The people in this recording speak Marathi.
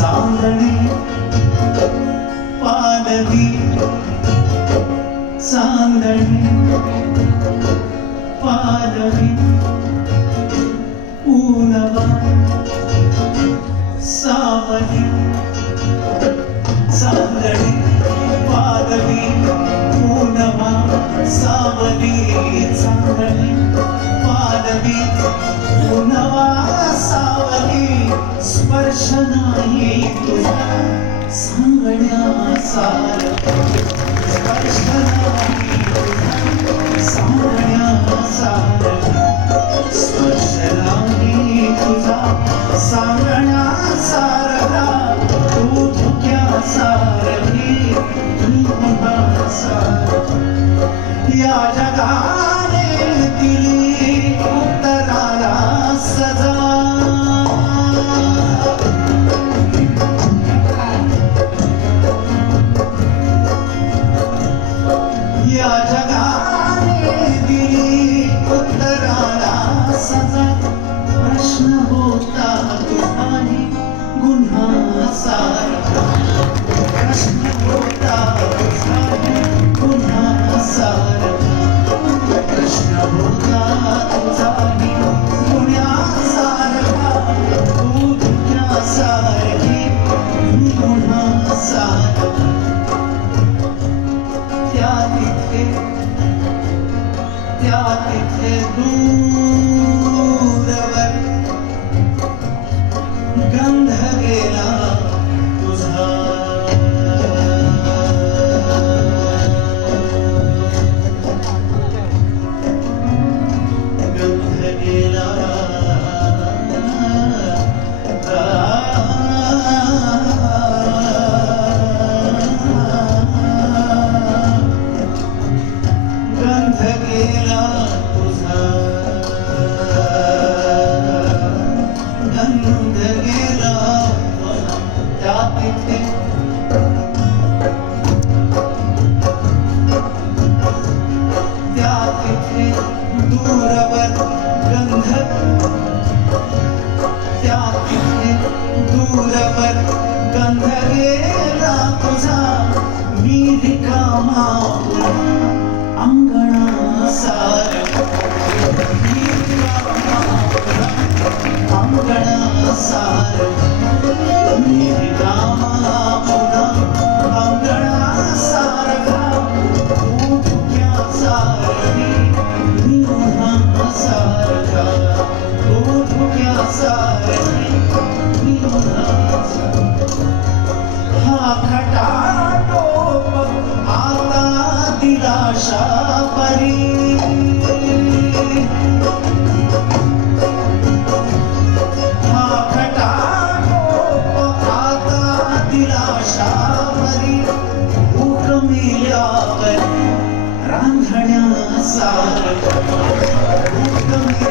चांदणे पालवी चांदणे पालवी ऊनवा सावली चांदणे पालवी ऊनवा सावली चांदणे पालवी ऊनवा सावली स्पर्श नाही तुझा सांगण्यासारखा स्पर्श नाही तुझा सांगण्यासारखा स्पर्श नाही तुझा सांगण्यासारखा तू धुक्यासारखी मी उन्हासारखा या जगाने दिली उत्तराला सजा या जगाने दिली उत्तराला सजा प्रश्न होता तुझाही गुन्हा सारखा प्रश्न होता तुझाही गुन्हा सारखा प्रश्न होता तुझाही गुन्ह्यासारखा तू धुक्यासारखी मी गुन्हासारखा त्या तिथे दूरवर गंध गेला तुझा गंध गेला गंध गेला तुझा गंध गेला त्या तिथे दूरवर गंध त्या तिथे दूरवर गंध गेला तुझा मी रिकामा अंगणासारखा मी रिकामा अंगणासारखा मी रिकामा अंगणासारखा तू धुक्यासारखी मी उन्हासारखा तू धुक्यासारखी मी उन्हासारखा हा खटाटोप आता दिलाशा परी हा खटाटोप आता दिलाशा परी भूक मिळावर रांधण्यासारखा भूक